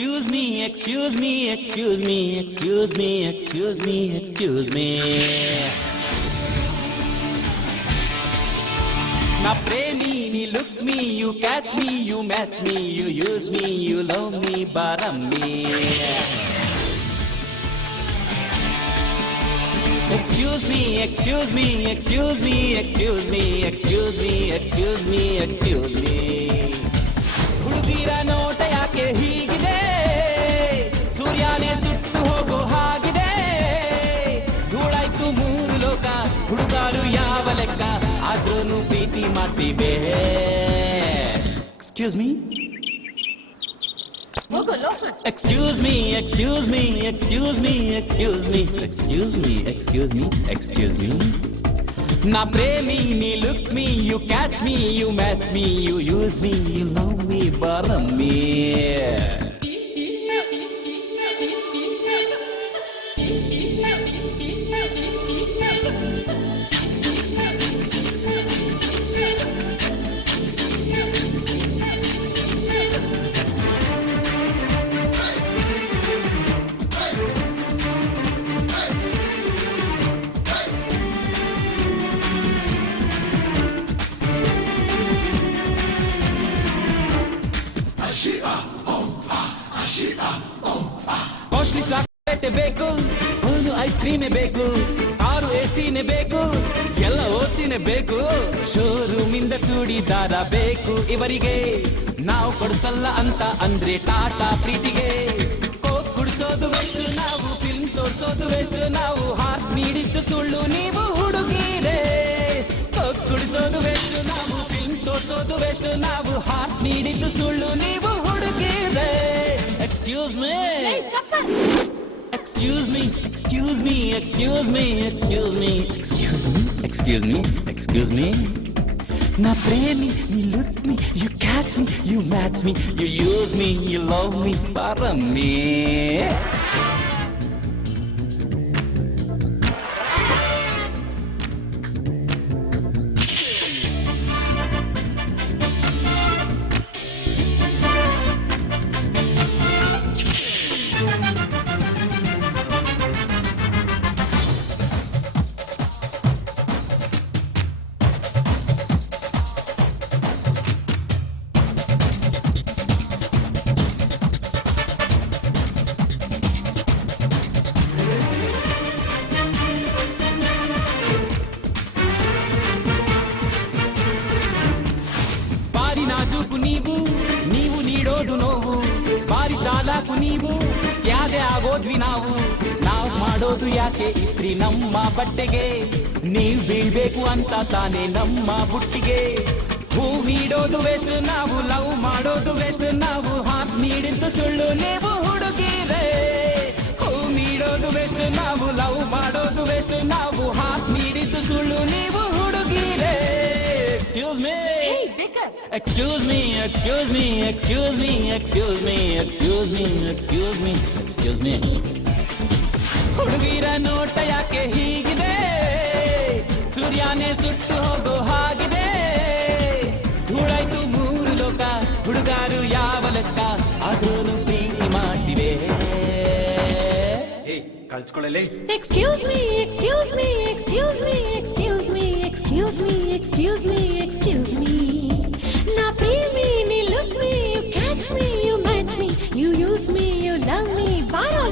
excuse me, excuse me, excuse me, excuse me, excuse me, excuse me. Na premi, ni look me, you catch me, you match me, you use me, you love me, baram me. Excuse me, excuse me, excuse me, excuse me, excuse me, excuse me, excuse me. ಹುಡುಗಿರ ನೋಟ ಯಾಕೆ ಹೀಗಿದೆ, ಸೂರ್ಯನೇ ಸುಟ್ಟು ಹೋಗೋ ಹಾಗಿದೆ. ಧೂಳಾಯ್ತು ಮೂರು ಲೋಕ, ಹುಡುಗಾರು ಯಾವ ಲೆಕ್ಕ, ಆದ್ರೂ ಪ್ರೀತಿ ಮಾಡ್ತೀವಿ. Excuse me? Excuse me, excuse me, excuse me, excuse me, excuse me, excuse me, excuse me. Na premi, ni look me, you catch me, you match me, you use me, you love me, baram me. Chocolate ಬೇಕು, ಒಂದು ice ಕ್ರೀಮೇ ಬೇಕು, car ಎಸಿನೇ ಬೇಕು, ಎಲ್ಲ ಓಸಿನೇ ಬೇಕು. Showroom ಇಂದ ಚೂಡಿದಾರ ಬೇಕು ಇವರಿಗೆ, ನಾವು ಕೊಡ್ಸಲ್ಲ ಅಂತ ಅಂದ್ರೆ ಟಾಟಾ ಪ್ರೀತಿಗೆ. ಕೋಕ್ ಕುಡಿಸೋದು ವೆಸ್ಟ್ ನಾವು, ಫಿಲ್ಮ್ ತೋರ್ಸೋದು ವೆಸ್ಟ್ ನಾವು, ಹಾರ್ಟ್ ನೀಡಿದ್ದು ಸುಳ್ಳು ನೀವು ಹುಡುಗಿರೇ. ಕೋಕ್ ಕುಡಿಸೋದು ವೆಸ್ಟ್ ನಾವು, ಫಿಲ್ಮ್ ತೋರ್ಸೋದು ವೆಸ್ಟ್ ನಾವು, ಹಾರ್ಟ್ ನೀಡಿದ್ದು ಸುಳ್ಳು ನೀವು ಹುಡುಗಿರೇ. Excuse me. Excuse me, excuse me, excuse me, excuse me, excuse me, excuse me, excuse me. Na premi, you look me, you catch me, you match me, you use me, you love me, baram me. ನೀವು ನೀಡೋದು ನೋವು, ಬಾರಿ ಚಾಲಾಕು ನೀವು, ಯಾದೆ ಆಗೋದ್ವಿ ನಾವು. ನಾವು ಮಾಡೋದು ಯಾಕೆ ಇಸ್ತ್ರಿ ನಮ್ಮ ಬಟ್ಟೆಗೆ, ನೀವು ಬೀಳ್ಬೇಕು ಅಂತ ತಾನೇ ನಮ್ಮ ಬುಟ್ಟಿಗೆ. ಹೂ ನೀಡೋದು ವೆಸ್ಟ್ ನಾವು, ಲವ್ ಮಾಡೋದು ವೆಸ್ಟ್ ನಾವು, ಹಾರ್ಟ್ ನೀಡಿದ್ದು ಸುಳ್ಳು ನೀವು ಹುಡುಗಿರೇ. ಹೂ ನೀಡೋದು ವೆಸ್ಟ್ ನಾವು, ಲವ್ ಮಾಡೋದು ವೆಸ್ಟ್ ನಾವು, ಹಾರ್ಟ್ ನೀಡಿದ್ದು ಸುಳ್ಳು ನೀವು ಹುಡುಗಿರೇ. Excuse me. Excuse me, excuse me, excuse me, excuse me, excuse me, excuse me, excuse me. ಹುಡುಗಿರ ನೋಟ ಯಾಕೆ ಹೀಗಿದೆ, ಸೂರ್ಯನೇ ಸುಟ್ಟು ಹೋಗೋ ಹಾಗಿದೆ. ಧೂಳಾಯ್ತು ಮೂರು ಲೋಕ, ಹುಡುಗಾರು ಯಾವ ಲೆಕ್ಕ, ಆದ್ರೂ ಪ್ರೀತಿ ಮಾಡ್ತಿವೆ. ಕಳ್ಸ್ಕೊಳ್ಳಲಿ. Excuse me, excuse me, excuse me, excuse me, excuse me, excuse me, excuse me. Na premi, ni look me, you catch me, you match me, you use me, you love me, baro